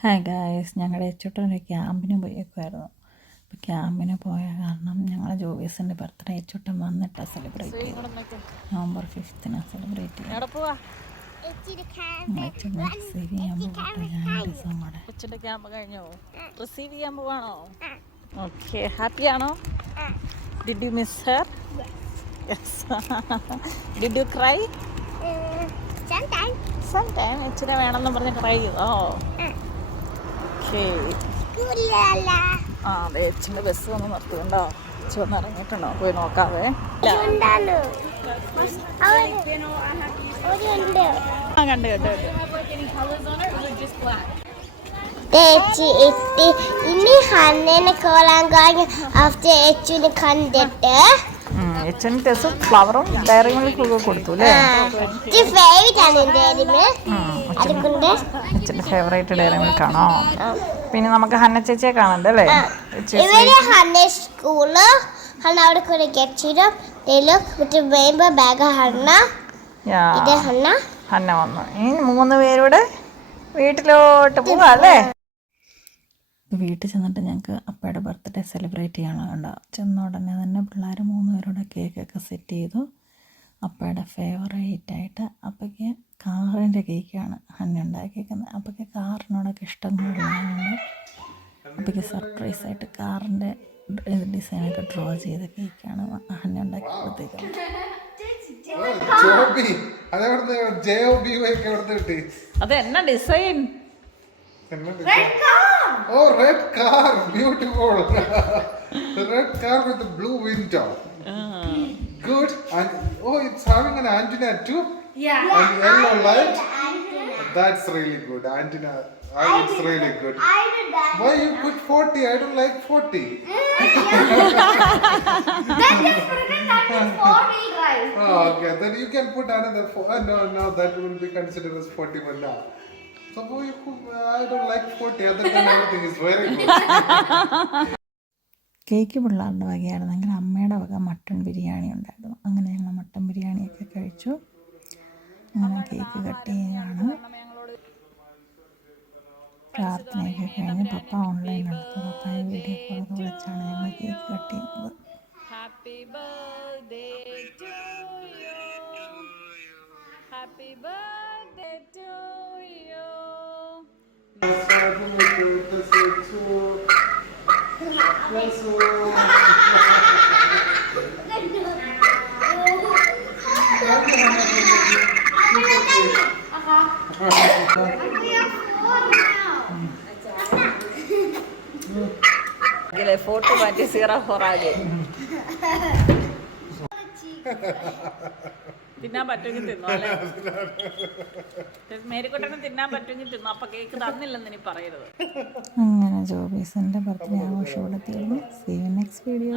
Hi guys, ഞങ്ങളുടെ ഏച്ചൂട്ടനൊരു ക്യാമ്പിന് പോയേക്കുമായിരുന്നു. അപ്പോൾ ക്യാമ്പിന് പോയ കാരണം ഞങ്ങൾ ജോബീസിൻ്റെ ബർത്ത്ഡേ ഏച്ചൂട്ടൻ വന്നിട്ടാണ് സെലിബ്രേറ്റ് ചെയ്തത്. നവംബർ 5th സെലിബ്രേറ്റ് ചെയ്തത്. റിസീവ് ചെയ്യാൻ പോകട്ടെ. ഞാൻ ദിവസം കൂടെ കൊച്ചിൻ്റെ ക്യാമ്പ് കഴിഞ്ഞോ? റിസീവ് ചെയ്യാൻ പോവാണോ? ഓക്കെ, ഹാപ്പിയാണോ? Did you miss her? Yes. Did you cry? Sometime ഇച്ചിരി വേണമെന്ന് പറഞ്ഞ് ക്രൈ ചെയ്തോ? ആ അതെ, ഏച്ചിൻ്റെ ബസ് വന്ന് നിർത്തുന്നുണ്ടോ? ഏച്ചി വന്ന് ഇറങ്ങിയിട്ടുണ്ടോ? പോയി നോക്കാവേ. ആ കണ്ട് ഇനി ഹന്നനെ കോളാൻ കഴിഞ്ഞ after ഏച്ചിനെ കണ്ടിട്ട് ഏച്ചന് ടെസ്റ്റ് ഫ്ലവറും ഡയറി മിൽക്കൊക്കെ കൊടുത്തു അല്ലേ? ഏച്ചൻ്റെ ഫേവറേറ്റ് ഡയറി മിൽക്ക് ആണോ? പിന്നെ നമുക്ക് ഹന്ന ചേച്ചിയെ കാണണ്ടേ അല്ലേ? സ്കൂള് അവിടെ കൂടെ ഹന്ന വന്നു. ഇനി 3 പേരുടെ വീട്ടിലോട്ട് പോവാ അല്ലേ? വീട്ടിൽ ചെന്നിട്ട് ഞങ്ങൾക്ക് അപ്പയുടെ ബർത്ത്ഡേ സെലിബ്രേറ്റ് ചെയ്യണമുണ്ടോ. ചെന്ന ഉടനെ തന്നെ പിള്ളേർ 3 പേരുടെ കേക്കൊക്കെ സെറ്റ് ചെയ്തു. അപ്പയുടെ ഫേവറേറ്റായിട്ട് അപ്പയ്ക്ക് കാറിൻ്റെ കേക്കാണ് ഹന്ന ഉണ്ടാക്കിയേക്കുന്നത്. അപ്പയ്ക്ക് കാറിനോടൊക്കെ ഇഷ്ടം കൂടുതലുണ്ട്. അപ്പയ്ക്ക് സർപ്രൈസായിട്ട് കാറിൻ്റെ ഡിസൈനൊക്കെ ഡ്രോ ചെയ്ത കേക്കാണ് ഹന്ന ഉണ്ടാക്കി കൊടുത്തേക്കുന്നത്. അതെന്നാ design? Oh, red car, beautiful. The red car with the blue window. Good. And it's having an antenna too. Yeah. And yellow light. That's really good. Antenna. It's really good. I did that. Why you put 40? I don't like 40. Then just forget that is 4-wheel drive. Oh, okay. Then you can put another 4. No, that will be considered as 41 now. So I don't like 40. Other than everything is very good. Cake പിള്ളേരുടെ വകയായിരുന്നെങ്കിൽ അമ്മയുടെ വക mutton biryani ഉണ്ടായിരുന്നു. അങ്ങനെ ഞങ്ങൾ mutton ബിരിയാണിയൊക്കെ കഴിച്ചു. അങ്ങനെ cake cut ചെയ്യുകയാണ്. പ്രാർത്ഥനയൊക്കെ കഴിഞ്ഞ് പപ്പ ഓൺലൈനിലെടുത്തു. പപ്പായ വീഡിയോ കോളൊക്കെ വിളിച്ചാണ് ഞങ്ങൾ കേക്ക് കട്ട് ചെയ്യുന്നത്. Happy birthday to you. Happy birthday to you. Photo മാറ്റി 04 ആകെ തിന്നാൻ പറ്റുമെങ്കിൽ തിന്നോ അല്ലേ? മേരിക്കുട്ടനും തിന്നാൻ പറ്റുമെങ്കിൽ തിന്നോ. അപ്പൊ കേക്ക് തന്നില്ലെന്ന് ഇനി പറയരുത്. അങ്ങനെ ജോബീസിൻ്റെ ബർത്ത്ഡേ ആഘോഷം ഇവിടെ തീർന്നു. See you next video.